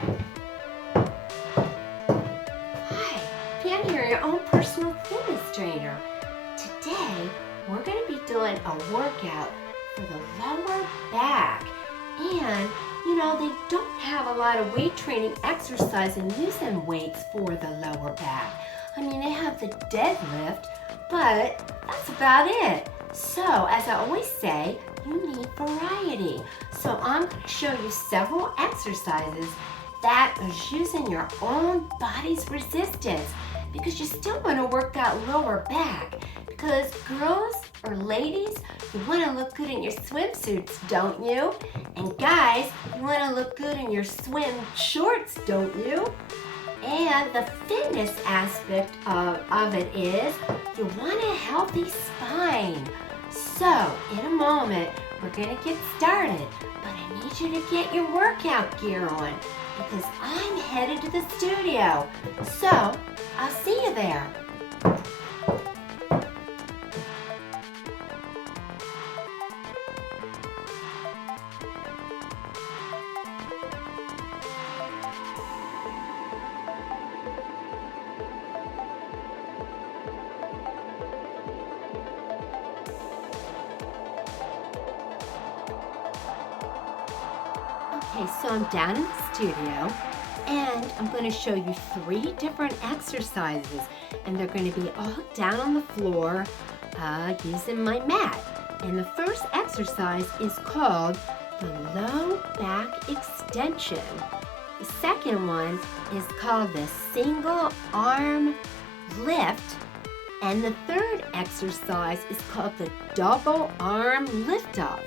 Hi, Pam here, your own personal fitness trainer. Today, we're going to be doing a workout for the lower back. And, they don't have a lot of weight training exercise and using weights for the lower back. I mean, they have the deadlift, but that's about it. So, as I always say, you need variety. So, I'm going to show you several exercises that is using your own body's resistance, because you still want to work that lower back. Because girls or ladies, you want to look good in your swimsuits, don't you? And guys, you want to look good in your swim shorts, don't you? And the fitness aspect of it is you want a healthy spine. So, in a moment, we're going to get started, but I need you to get your workout gear on because I'm headed to the studio. So, I'll see you there. Okay, so I'm down in the studio and I'm going to show you 3 different exercises, and they're going to be all down on the floor using my mat. And the first exercise is called the low back extension. The second one is called the single arm lift. And the third exercise is called the double arm lift up.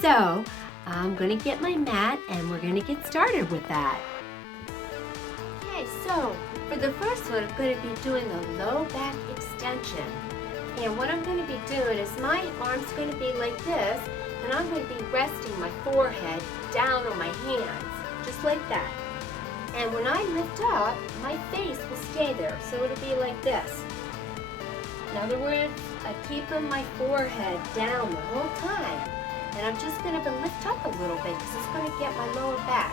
So I'm going to get my mat and we're going to get started with that. Okay, so for the first one, I'm going to be doing the low back extension. And what I'm going to be doing is my arm's going to be like this, and I'm going to be resting my forehead down on my hands, just like that. And when I lift up, my face will stay there, so it'll be like this. In other words, I'm keeping my forehead down the whole time. And I'm just going to lift up a little bit because it's going to get my lower back.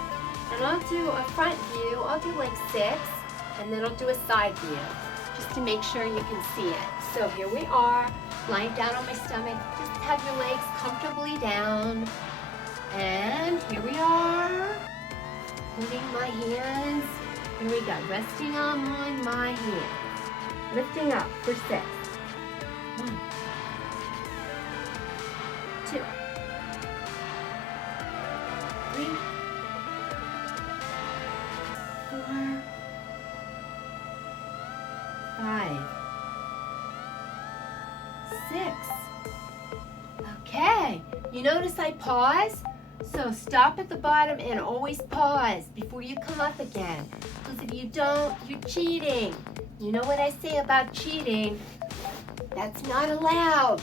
And I'll do a front view. I'll do like 6, and then I'll do a side view just to make sure you can see it. So here we are, lying down on my stomach. Just have your legs comfortably down. And here we are, putting my hands, here we go, resting on my hands. Lifting up for 6. 1, 2, 3, 4, 5, 6. Okay, you notice I pause? So stop at the bottom and always pause before you come up again. Because if you don't, you're cheating. You know what I say about cheating? That's not allowed.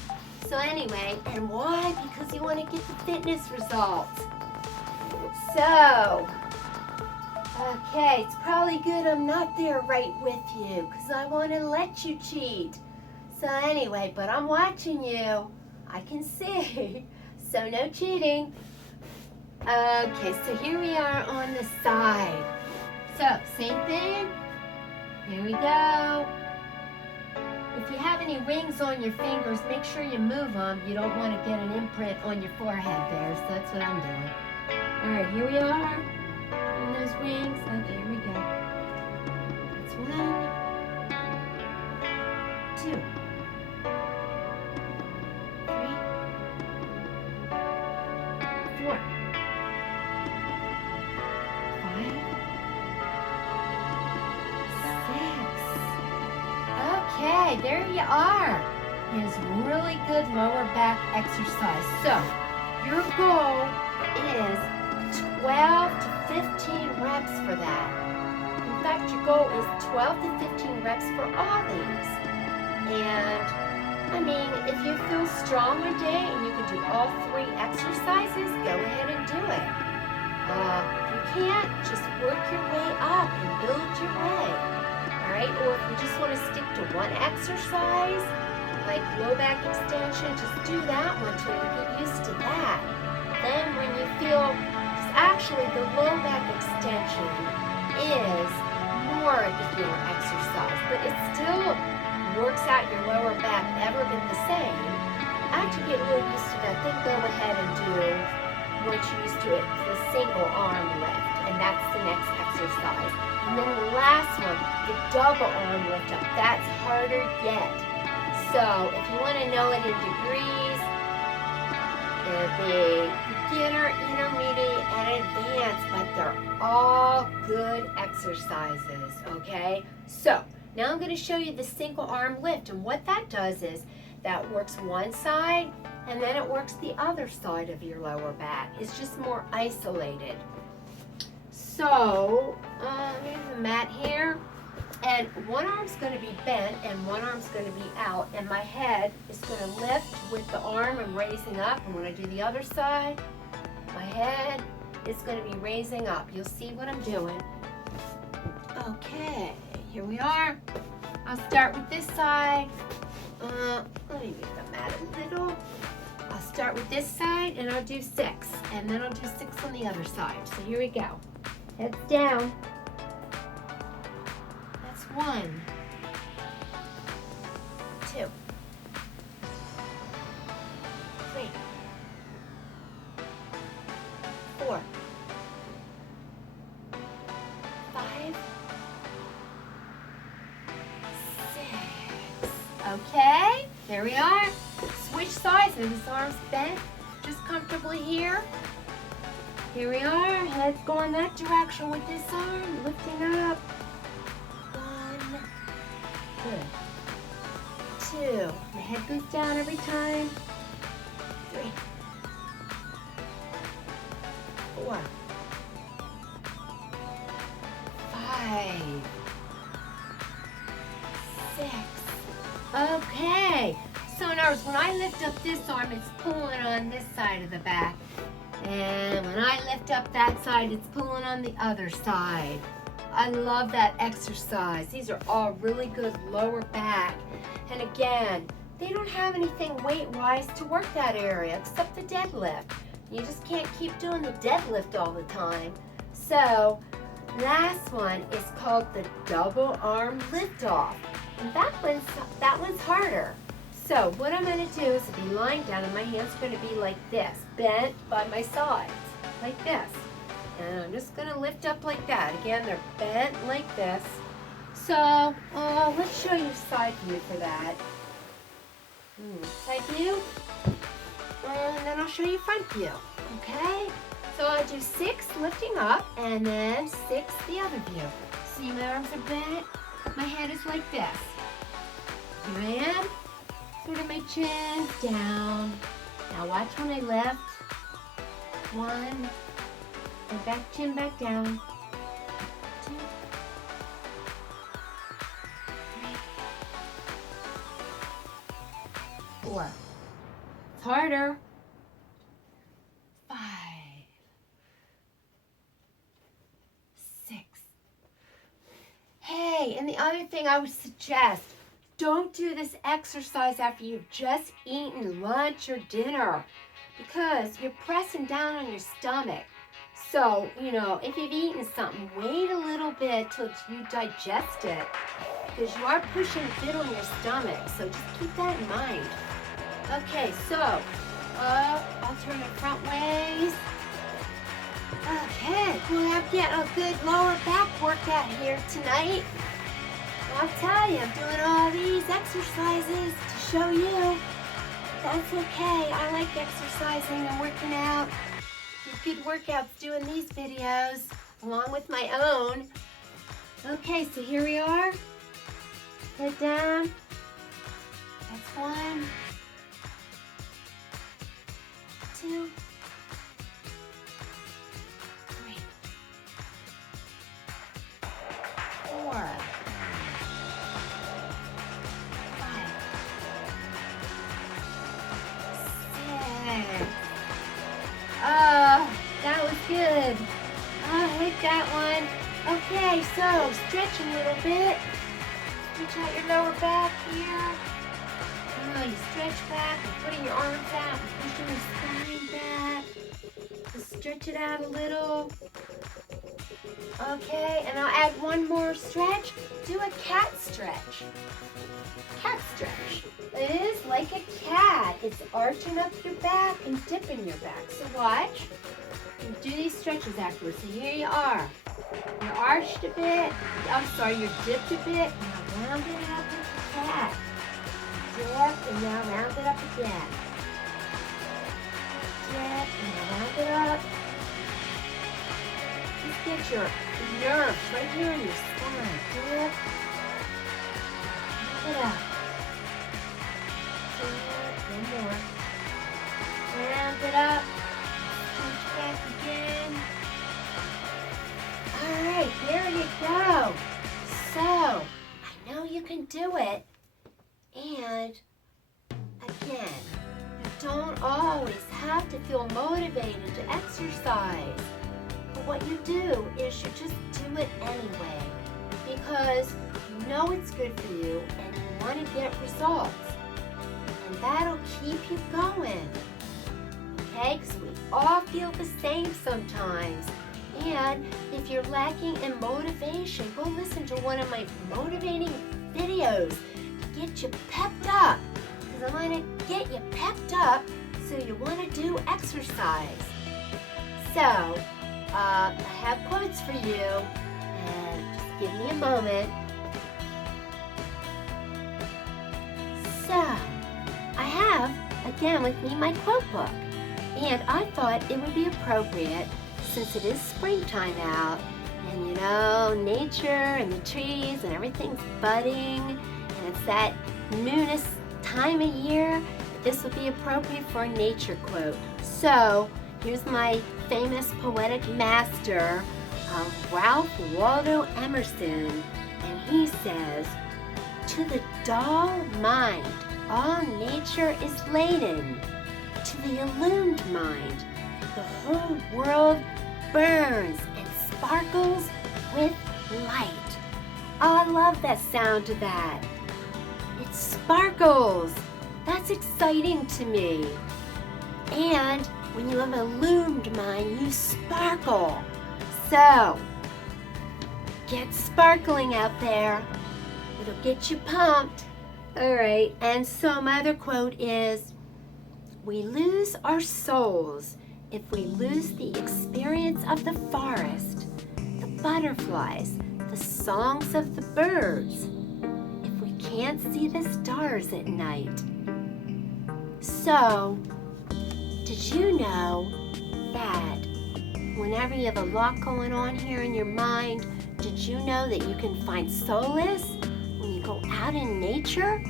So anyway, and why? Because you want to get the fitness results. So, okay, it's probably good I'm not there right with you because I want to let you cheat. So anyway, but I'm watching you. I can see. So no cheating. Okay, so here we are on the side. So, same thing. Here we go. If you have any rings on your fingers, make sure you move them. You don't want to get an imprint on your forehead there, so that's what I'm doing. All right, here we are. And those rings. Okay, here we go. That's 1, 2, 3, 4, 5, 6. Okay, there you are. It is really good lower back exercise. So, your goal is 12 to 15 reps for that. In fact, your goal is 12 to 15 reps for all these. And, I mean, if you feel strong one day and you can do all 3 exercises, go ahead and do it. If you can't, just work your way up and build your way. Alright, or if you just want to stick to one exercise, like low back extension, just do that one till you get used to that. Then when you feel, actually the low back extension out your lower back ever been the same, after you get a little used to that, then go ahead and do what you're used to it, the single arm lift, and that's the next exercise. And then the last one, the double arm lift up. That's harder yet. So if you want to know it in degrees, it'll be beginner, intermediate, and advanced, but they're all good exercises, okay? So now I'm going to show you the single arm lift, and what that does is that works one side and then it works the other side of your lower back. It's just more isolated. So here's the mat here, and one arm's going to be bent and one arm's going to be out, and my head is going to lift with the arm and raising up, and when I do the other side, my head is going to be raising up. You'll see what I'm doing. Okay, here we are. I'll start with this side. Let me move the mat a little. I'll start with this side and I'll do 6, and then I'll do 6 on the other side. So here we go. Heads down. That's 1, 2, 3, 4, 5, 6. Okay, there we are. Switch sides, and this arm's bent just comfortably here. Here we are. Head's going that direction with this arm, lifting up. 1, good. 2. My head goes down every time. 3, 4, 5, 6. Okay. So in other words, when I lift up this arm, it's pulling on this side of the back. And when I lift up that side, it's pulling on the other side. I love that exercise. These are all really good lower back. And again, they don't have anything weight-wise to work that area except the deadlift. You just can't keep doing the deadlift all the time. So last one is called the double arm lift off. And that one's harder. So what I'm going to do is be lying down, and my hands are going to be like this, bent by my sides, like this. And I'm just going to lift up like that. Again, they're bent like this. So let's show you side view for that. Side view, and then I'll show you front view, okay? So I'll do 6 lifting up, and then 6 the other view. See, my arms are bent, my head is like this. Here I am. Sort of my chin down. Now watch when I lift. 1, and back, chin back down. 2, 3, 4. It's harder. 5, 6. Hey, and the other thing I would suggest, don't do this exercise after you've just eaten lunch or dinner, because you're pressing down on your stomach. So, if you've eaten something, wait a little bit till you digest it, because you are pushing a bit on your stomach. So just keep that in mind. Okay, so I'll turn it front ways. Okay, we're getting a good lower back workout here tonight. I'll tell you, I'm doing all these exercises to show you. That's okay. I like exercising and working out. Good workouts doing these videos along with my own. Okay, so here we are. Head down. That's 1, 2, 3, 4. That was good. I like that one. Okay, so stretch a little bit. Stretch out your lower back here. You stretch back and putting your arms out and pushing your spine back. Just stretch it out a little. Okay, and I'll add one more stretch. Do a cat stretch. Cat stretch. It is like a cat. It's arching up your back and dipping your back. So watch. And do these stretches afterwards. So here you are. You're arched a bit. I'm sorry, you're dipped a bit. Now round it up like a cat. Dip, and now round it up again. Dip, and now round it up. Just get your nerves right here in your spine. Dip. Round it up. Dip, one more. Round it up. Stretch back again. All right, there you go. So, I know you can do it. And, again, you don't always have to feel motivated to exercise. But what you do is you just do it anyway. Because you know it's good for you and you want to get results. And that'll keep you going. Okay? Because we all feel the same sometimes. And if you're lacking in motivation, go listen to one of my motivating videos to get you pepped up. Because I'm going to get you pepped up so you want to do exercise. So, I have quotes for you. And just give me a moment. So, I have, again, with me my quote book. And I thought it would be appropriate since it is springtime out, and you know, nature and the trees and everything's budding, and it's that moonest time of year, this would be appropriate for a nature quote. So, here's my famous poetic master, Ralph Waldo Emerson, and he says, "To the dull mind, all nature is laden. To the illumined mind, the whole world burns and sparkles with light." Oh, I love that sound of that. It sparkles. That's exciting to me. And when you have an illumined mind, you sparkle. So, get sparkling out there. It'll get you pumped. All right, and so my other quote is, "We lose our souls if we lose the experience of the forest, the butterflies, the songs of the birds, if we can't see the stars at night." So, did you know that whenever you have a lot going on here in your mind, did you know that you can find solace when you go out in nature?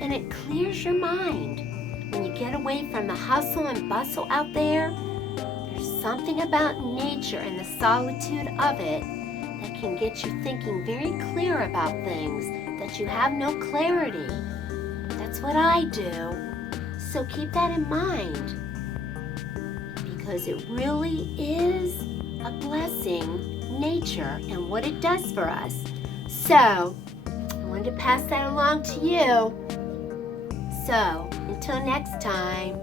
And it clears your mind. When you get away from the hustle and bustle out there, there's something about nature and the solitude of it that can get you thinking very clear about things that you have no clarity. That's what I do. So keep that in mind, because it really is a blessing, nature, and what it does for us. So, I wanted to pass that along to you. So, until next time.